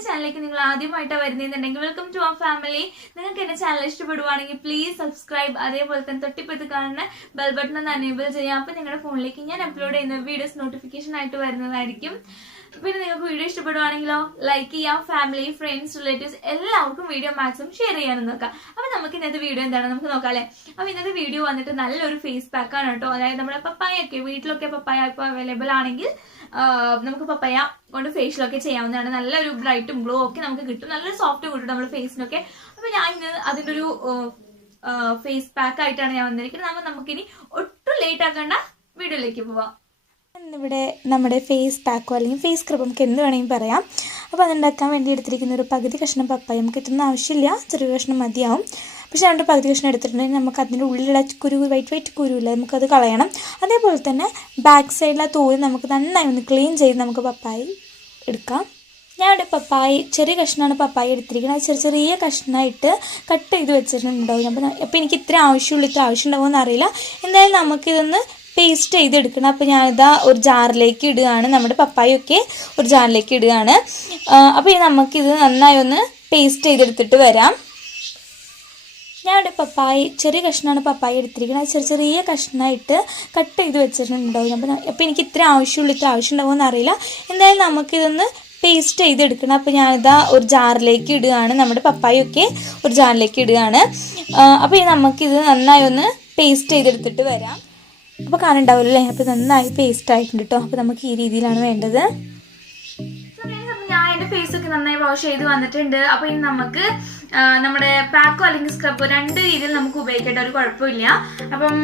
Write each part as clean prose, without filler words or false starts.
എൻ്റെ ചാനലിലേക്ക് നിങ്ങൾ ആദ്യമായിട്ടാണ് വരുന്നതെന്നുണ്ടെങ്കിൽ വെൽക്കം ടു അവർ ഫാമിലി. നിങ്ങൾക്ക് എൻ്റെ ചാനൽ ഇഷ്ടപ്പെടുവാണെങ്കിൽ പ്ലീസ് സബ്സ്ക്രൈബ്, അതേപോലെ തന്നെ തൊട്ടിപ്പത്ത് കാണുന്ന ബെൽ ബട്ടൺ ഒന്ന് അനേബിൾ ചെയ്യാം. അപ്പോൾ നിങ്ങളുടെ ഫോണിലേക്ക് ഞാൻ അപ്ലോഡ് ചെയ്യുന്ന വീഡിയോസ് നോട്ടിഫിക്കേഷൻ ആയിട്ട് വരുന്നതായിരിക്കും. പിന്നെ നിങ്ങൾക്ക് വീഡിയോ ഇഷ്ടപ്പെടുവാണെങ്കിലോ ലൈക്ക് ചെയ്യാം. ഫാമിലി, ഫ്രണ്ട്സ്, റിലേറ്റീവ്സ് എല്ലാവർക്കും വീഡിയോ മാക്സിമം ഷെയർ ചെയ്യാനും നോക്കാം. അപ്പോൾ നമുക്ക് ഇന്നത്തെ വീഡിയോ എന്താണ് നമുക്ക് നോക്കാം അല്ലേ. അപ്പോൾ ഇന്നത്തെ വീഡിയോ വന്നിട്ട് നല്ലൊരു ഫേസ് പാക്കാണ് കേട്ടോ. അതായത് നമ്മുടെ പപ്പായൊക്കെ വീട്ടിലൊക്കെ പപ്പായ ഇപ്പോൾ അവൈലബിൾ ആണെങ്കിൽ നമുക്ക് പപ്പായ കൊണ്ട് ഫേഷ്യലൊക്കെ ചെയ്യാവുന്നതാണ്. നല്ലൊരു ബ്രൈറ്റും ഗ്ലോ ഒക്കെ നമുക്ക് കിട്ടും, നല്ലൊരു സോഫ്റ്റ് കിട്ടും നമ്മുടെ ഫേസിനൊക്കെ. അപ്പോൾ ഞാൻ ഇന്ന് അതിൻ്റെ ഒരു ഫേസ് പാക്ക് ആയിട്ടാണ് ഞാൻ വന്നിരിക്കുന്നത്. അപ്പോൾ നമുക്കിനി ഒട്ടും ലേറ്റ് ആക്കേണ്ട വീഡിയോയിലേക്ക് പോവാം. ഇന്നിവിടെ നമ്മുടെ ഫേസ് പാക്കോ അല്ലെങ്കിൽ ഫേസ് സ്ക്രബ് നമുക്ക് എന്ത് വേണമെങ്കിൽ പറയാം. അപ്പോൾ അതുണ്ടാക്കാൻ വേണ്ടി എടുത്തിരിക്കുന്ന ഒരു പകുതി കഷ്ണം പപ്പായ, നമുക്ക് ഇതൊന്നും ആവശ്യമില്ല, ചെറിയ കഷ്ണം മതിയാവും. പക്ഷേ നമ്മുടെ പകുതി കഷ്ണം എടുത്തിട്ടുണ്ടെങ്കിൽ നമുക്ക് അതിൻ്റെ ഉള്ളിലുള്ള വൈറ്റ് കുരുവില്ല, നമുക്കത് കളയണം. അതേപോലെ തന്നെ ബാക്ക് സൈഡിലെ തോല് നമുക്ക് നന്നായി ഒന്ന് ക്ലീൻ ചെയ്ത് നമുക്ക് പപ്പായ എടുക്കാം. ഞാനിവിടെ പപ്പായ ചെറിയ കഷ്ണമാണ് പപ്പായ എടുത്തിരിക്കുന്നത്. അത് ചെറിയ കഷ്ണമായിട്ട് കട്ട് ചെയ്ത് വെച്ചിട്ടുണ്ടാവും. അപ്പോൾ എനിക്ക് ഇത്ര ആവശ്യമുള്ളൂ, ഇത്ര ആവശ്യം ഉണ്ടാവുമെന്ന് അറിയില്ല. എന്തായാലും നമുക്കിതൊന്ന് പേസ്റ്റ് ചെയ്തെടുക്കണം. അപ്പോൾ ഞാനിതാ ഒരു ജാറിലേക്ക് ഇടുകയാണ്, നമ്മുടെ പപ്പായൊക്കെ ഒരു ജാറിലേക്ക് ഇടുകയാണ്. അപ്പോൾ നമുക്കിത് നന്നായി ഒന്ന് പേസ്റ്റ് ചെയ്തെടുത്തിട്ട് വരാം. ഞാനിവിടെ പപ്പായ ചെറിയ കഷ്ണമാണ് പപ്പായ എടുത്തിരിക്കുന്നത്. അത് ചെറിയ കഷ്ണമായിട്ട് കട്ട് ചെയ്ത് വെച്ചിട്ടുണ്ടാവും. അപ്പോൾ എനിക്ക് ഇത്ര ആവശ്യമുള്ളൂ, ഇത്ര ആവശ്യം ഉണ്ടാവുമെന്ന് അറിയില്ല. എന്തായാലും നമുക്കിതൊന്ന് പേസ്റ്റ് ചെയ്തെടുക്കണം. അപ്പോൾ ഞാനിതാ ഒരു ജാറിലേക്ക് ഇടുകയാണ്, നമ്മുടെ പപ്പായൊക്കെ ഒരു ജാറിലേക്ക് ഇടുകയാണ്. അപ്പോൾ നമുക്കിത് നന്നായി ഒന്ന് പേസ്റ്റ് ചെയ്തെടുത്തിട്ട് വരാം. അപ്പോൾ കാണുന്നുണ്ടാവില്ലേ, അപ്പോൾ നന്നായി പേസ്റ്റ് ആയിട്ടുണ്ട് കേട്ടോ. അപ്പോൾ നമുക്ക് ഈ രീതിയിലാണ് വേണ്ടത്. ഞാൻ എൻ്റെ ഫേസൊക്കെ നന്നായി വാഷ് ചെയ്ത് വന്നിട്ടുണ്ട്. അപ്പോൾ ഇനി നമുക്ക് നമ്മുടെ പാക്കോ അല്ലെങ്കിൽ സ്ക്രബോ രണ്ട് രീതിയിൽ നമുക്ക് ഉപയോഗിക്കേണ്ട ഒരു കുഴപ്പമില്ല. അപ്പം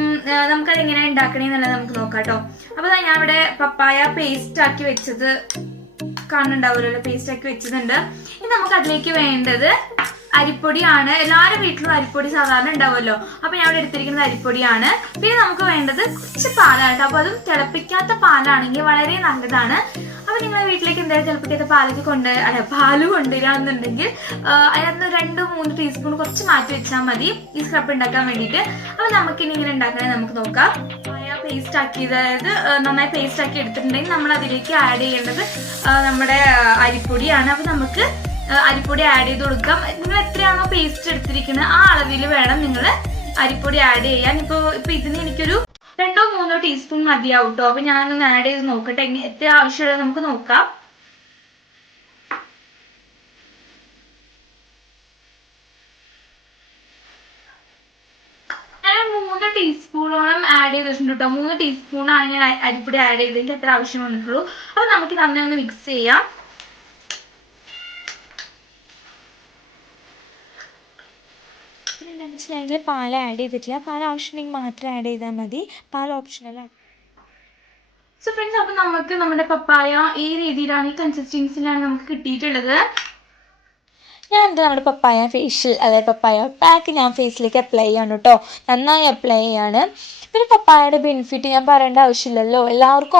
നമുക്കത് എങ്ങനെയാണ് ഉണ്ടാക്കണേന്നുള്ളത് നമുക്ക് നോക്കാം കേട്ടോ. അപ്പോൾ ഞാൻ ഇവിടെ പപ്പായ പേസ്റ്റ് ആക്കി വെച്ചത് കാണുന്നുണ്ടാവുമല്ലോ, പേസ്റ്റ് ആക്കി വെച്ചതുണ്ട്. ഇനി നമുക്ക് അതിലേക്ക് വേണ്ടത് അരിപ്പൊടിയാണ്. എല്ലാവരും വീട്ടിലും അരിപ്പൊടി സാധാരണ ഉണ്ടാവുമല്ലോ. അപ്പോൾ ഞാൻ ഇവിടെ എടുത്തിരിക്കുന്നത് അരിപ്പൊടിയാണ്. പിന്നെ നമുക്ക് വേണ്ടത് കുറച്ച് പാലാണ്. അപ്പോൾ അതും തിളപ്പിക്കാത്ത പാലാണെങ്കിൽ വളരെ നല്ലതാണ്. അപ്പോൾ നിങ്ങളുടെ വീട്ടിലേക്ക് എന്തായാലും തിളപ്പിക്കാത്ത പാല് കൊണ്ടുവരാന്നുണ്ടെങ്കിൽ അതിനകത്ത് 2-3 ടീസ്പൂൺ കുറച്ച് മാറ്റി വെച്ചാൽ മതി ഈ സ്ക്രബ് ഉണ്ടാക്കാൻ വേണ്ടിയിട്ട്. അപ്പോൾ നമുക്കിനി ഇങ്ങനെ ഉണ്ടാക്കണേ നമുക്ക് നോക്കാം. പേസ്റ്റ് ആക്കി, അതായത് നന്നായി പേസ്റ്റ് ആക്കി എടുത്തിട്ടുണ്ടെങ്കിൽ നമ്മൾ അതിലേക്ക് ആഡ് ചെയ്യേണ്ടത് നമ്മുടെ അരിപ്പൊടിയാണ്. അപ്പോൾ നമുക്ക് അരിപ്പൊടി ആഡ് ചെയ്ത് കൊടുക്കാം. നിങ്ങൾ എത്രയാണോ പേസ്റ്റ് എടുത്തിരിക്കുന്നത് ആ അളവിൽ വേണം നിങ്ങൾ അരിപ്പൊടി ആഡ് ചെയ്യാൻ. ഇപ്പോൾ ഇതിന് എനിക്കൊരു 2-3 ടീസ്പൂൺ മതിയാവും കേട്ടോ. അപ്പോൾ ഞാനൊന്ന് ആഡ് ചെയ്ത് നോക്കട്ടെ എത്ര ആവശ്യമുള്ളത് നമുക്ക് നോക്കാം. ഞാൻ 3 ടീസ്പൂണോളം ആഡ് ചെയ്തിട്ടുണ്ട് കേട്ടോ. 3 ടീസ്പൂണാണ് ഞാൻ അരിപ്പൊടി ആഡ് ചെയ്തതിൽ എത്ര ആവശ്യം വന്നിട്ടുള്ളൂ. അപ്പോൾ നമുക്ക് നന്നായി ഒന്ന് മിക്സ് ചെയ്യാം. ഞങ്ങൾ പാൽ ആഡ് ചെയ്തിട്ടില്ല, പാൽ ആവശ്യമുണ്ടെങ്കിൽ മാത്രം ആഡ് ചെയ്താൽ മതി, പാൽ ഓപ്ഷണലാണ്. സോ ഫ്രണ്ട്സ്, അപ്പോൾ നമുക്ക് നമ്മുടെ പപ്പായ ഈ രീതിയിലാണ്, ഈ കൺസിസ്റ്റൻസിലാണ് നമുക്ക് കിട്ടിയിട്ടുള്ളത്. നമ്മുടെ പപ്പായ ഫേഷ്യൽ, അതായത് പപ്പായ പാക്ക് ഞാൻ ഫേസിലേക്ക് അപ്ലൈ ചെയ്യാണ് കേട്ടോ. നന്നായി അപ്ലൈ ചെയ്യാണ്. പിന്നെ പപ്പായയുടെ ബെനിഫിറ്റ് ഞാൻ പറയേണ്ട ആവശ്യമില്ലല്ലോ,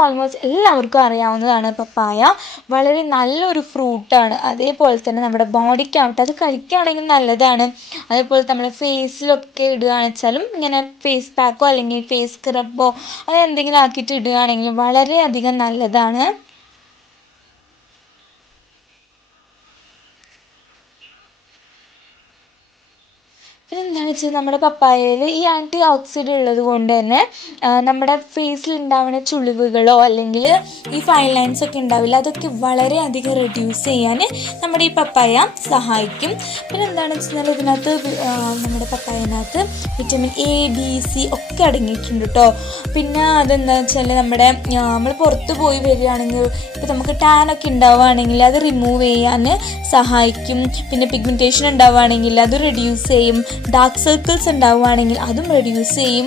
ഓൾമോസ്റ്റ് എല്ലാവർക്കും അറിയാവുന്നതാണ്. പപ്പായ വളരെ നല്ലൊരു ഫ്രൂട്ടാണ്. അതേപോലെ തന്നെ നമ്മുടെ ബോഡിക്കാവട്ടെ അത് കഴിക്കുകയാണെങ്കിൽ നല്ലതാണ്. അതേപോലെ നമ്മുടെ ഫേസിലൊക്കെ ഇടുകയാണെന്ന് വെച്ചാലും ഇങ്ങനെ ഫേസ് പാക്കോ അല്ലെങ്കിൽ ഫേസ് സ്ക്രബോ അങ്ങനെ എന്തെങ്കിലും ആക്കിയിട്ട് ഇടുകയാണെങ്കിൽ വളരെയധികം നല്ലതാണ്. പിന്നെ എന്താണെന്ന് വെച്ചാൽ നമ്മുടെ പപ്പായയിൽ ഈ ആൻറ്റി ഓക്സിഡൻ്റ് ഉള്ളത് കൊണ്ട് തന്നെ നമ്മുടെ ഫേസിൽ ഉണ്ടാവുന്ന ചുളിവുകളോ അല്ലെങ്കിൽ ഈ ഫൈൻ ലൈൻസ് ഒക്കെ ഉണ്ടാവില്ല, അതൊക്കെ വളരെയധികം റെഡ്യൂസ് ചെയ്യാൻ നമ്മുടെ ഈ പപ്പായ സഹായിക്കും. പിന്നെ എന്താണെന്ന് വെച്ചാൽ ഇതിനകത്ത് നമ്മുടെ പപ്പായനകത്ത് വിറ്റമിൻ A, B, C ഒക്കെ അടങ്ങിയിട്ടുണ്ട് കേട്ടോ. പിന്നെ അതെന്താണെന്ന് വെച്ചാൽ നമ്മൾ പുറത്ത് പോയി വരികയാണെങ്കിൽ ഇപ്പോൾ നമുക്ക് ടാനൊക്കെ ഉണ്ടാവുകയാണെങ്കിൽ അത് റിമൂവ് ചെയ്യാൻ സഹായിക്കും. പിന്നെ പിഗ്മെൻറ്റേഷൻ ഉണ്ടാവുകയാണെങ്കിൽ അത് റെഡ്യൂസ് ചെയ്യും. ഡാർക്ക് സർക്കിൾസ് ഉണ്ടാവുകയാണെങ്കിൽ അതും റെഡ്യൂസ് ചെയ്യും.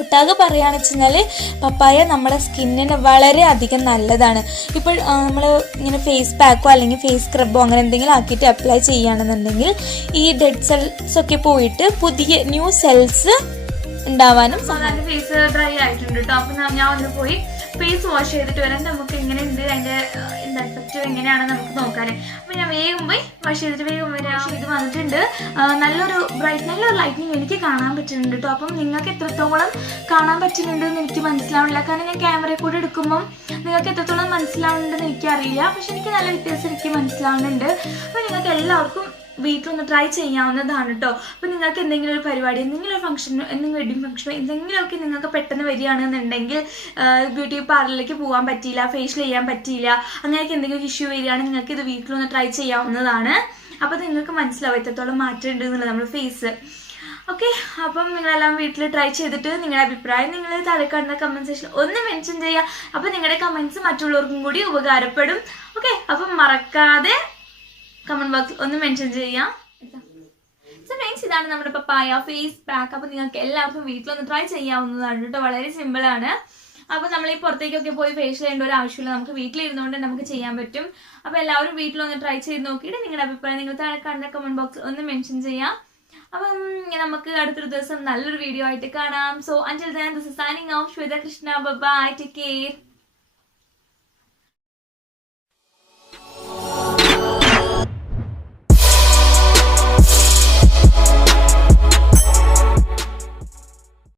ഒട്ടാകെ പറയുകയാണെന്ന് വെച്ച് കഴിഞ്ഞാൽ പപ്പായ നമ്മുടെ സ്കിന്നിന് വളരെയധികം നല്ലതാണ്. ഇപ്പോൾ നമ്മൾ ഇങ്ങനെ ഫേസ് പാക്കോ അല്ലെങ്കിൽ ഫേസ് സ്ക്രബോ അങ്ങനെ എന്തെങ്കിലും ആക്കിയിട്ട് അപ്ലൈ ചെയ്യുകയാണെന്നുണ്ടെങ്കിൽ ഈ ഡെഡ് സെൽസൊക്കെ പോയിട്ട് പുതിയ ന്യൂ സെൽസ് ഉണ്ടാവാനും നല്ല ഫേസ് ഡ്രൈ ആയിട്ടുണ്ട് കേട്ടോ. അപ്പം ഞാൻ ഒന്ന് പോയി ഫേസ് വാഷ് ചെയ്തിട്ട് വരാൻ. നമുക്ക് എങ്ങനെയുണ്ട് അതിൻ്റെ എന്താ എഫക്റ്റ് എങ്ങനെയാണ് നമുക്ക് നോക്കാൻ. അപ്പം ഞാൻ വേഗം പോയി വാഷ് ചെയ്തിട്ട് വേഗം വരാം. ഇത് വന്നിട്ടുണ്ട്. നല്ലൊരു ലൈറ്റിങ് എനിക്ക് കാണാൻ പറ്റുന്നുണ്ട് കേട്ടോ. അപ്പം നിങ്ങൾക്ക് എത്രത്തോളം കാണാൻ പറ്റുന്നുണ്ടെന്ന് എനിക്ക് മനസ്സിലാവില്ല. കാരണം ഞാൻ ക്യാമറയിൽ കൂടെ എടുക്കുമ്പം നിങ്ങൾക്ക് എത്രത്തോളം മനസ്സിലാവുന്നുണ്ടെന്ന് എനിക്കറിയില്ല. പക്ഷെ എനിക്ക് നല്ല വ്യത്യാസം എനിക്ക് മനസ്സിലാവുന്നുണ്ട്. അപ്പം നിങ്ങൾക്ക് എല്ലാവർക്കും വീട്ടിലൊന്ന് ട്രൈ ചെയ്യാവുന്നതാണ് കേട്ടോ. അപ്പോൾ നിങ്ങൾക്ക് എന്തെങ്കിലും ഒരു പരിപാടി, എന്തെങ്കിലും ഒരു ഫംഗ്ഷനോ, എന്തെങ്കിലും വെഡിങ് ഫംഗ്ഷനോ എന്തെങ്കിലുമൊക്കെ നിങ്ങൾക്ക് പെട്ടെന്ന് വരികയാണെന്നുണ്ടെങ്കിൽ, ബ്യൂട്ടി പാർലറിലേക്ക് പോകാൻ പറ്റിയില്ല, ഫേഷ്യൽ ചെയ്യാൻ പറ്റിയില്ല, അങ്ങനെയൊക്കെ എന്തെങ്കിലും ഇഷ്യൂ വരികയാണെങ്കിൽ നിങ്ങൾക്ക് ഇത് വീട്ടിലൊന്ന് ട്രൈ ചെയ്യാവുന്നതാണ്. അപ്പോൾ നിങ്ങൾക്ക് മനസ്സിലാവും എത്രത്തോളം മാറ്റം ഉണ്ട് എന്നുള്ളത് നമ്മുടെ ഫേസ്. ഓക്കെ, അപ്പം നിങ്ങളെല്ലാം വീട്ടിൽ ട്രൈ ചെയ്തിട്ട് നിങ്ങളുടെ അഭിപ്രായം നിങ്ങൾ താഴെ കാണുന്ന കമൻറ്റ് സെക്ഷനിൽ ഒന്ന് മെൻഷൻ ചെയ്യുക. അപ്പോൾ നിങ്ങളുടെ കമൻറ്റ്സ് മറ്റുള്ളവർക്കും കൂടി ഉപകാരപ്പെടും. ഓക്കെ, അപ്പം മറക്കാതെ കമന്റ് ബോക്സിൽ ഒന്ന് മെൻഷൻ ചെയ്യാം. സോ ഫ്രണ്ട്സ്, ഇതാണ് നമ്മുടെ പപ്പായ ഫേസ് പാക്ക്. അപ്പോൾ നിങ്ങൾക്ക് എല്ലാവർക്കും വീട്ടിലൊന്ന് ട്രൈ ചെയ്യാവുന്നതാണ് കേട്ടോ. വളരെ സിമ്പിളാണ്. അപ്പോൾ നമ്മൾ ഈ പുറത്തേക്കൊക്കെ പോയി ഫേഷ്യൽ ചെയ്യേണ്ട ഒരു ആവശ്യമില്ല, നമുക്ക് വീട്ടിലിരുന്നുകൊണ്ട് നമുക്ക് ചെയ്യാൻ പറ്റും. അപ്പോൾ എല്ലാവരും വീട്ടിലൊന്ന് ട്രൈ ചെയ്ത് നോക്കിയിട്ട് നിങ്ങളുടെ അഭിപ്രായം നിങ്ങൾ താഴെ കാണുന്ന കമന്റ് ബോക്സിൽ ഒന്ന് മെൻഷൻ ചെയ്യാം. അപ്പം നമുക്ക് അടുത്തൊരു ദിവസം നല്ലൊരു വീഡിയോ ആയിട്ട് കാണാം. സോ അഞ്ചിൽ this is signing off. Shweta Krishna. Bye, take care.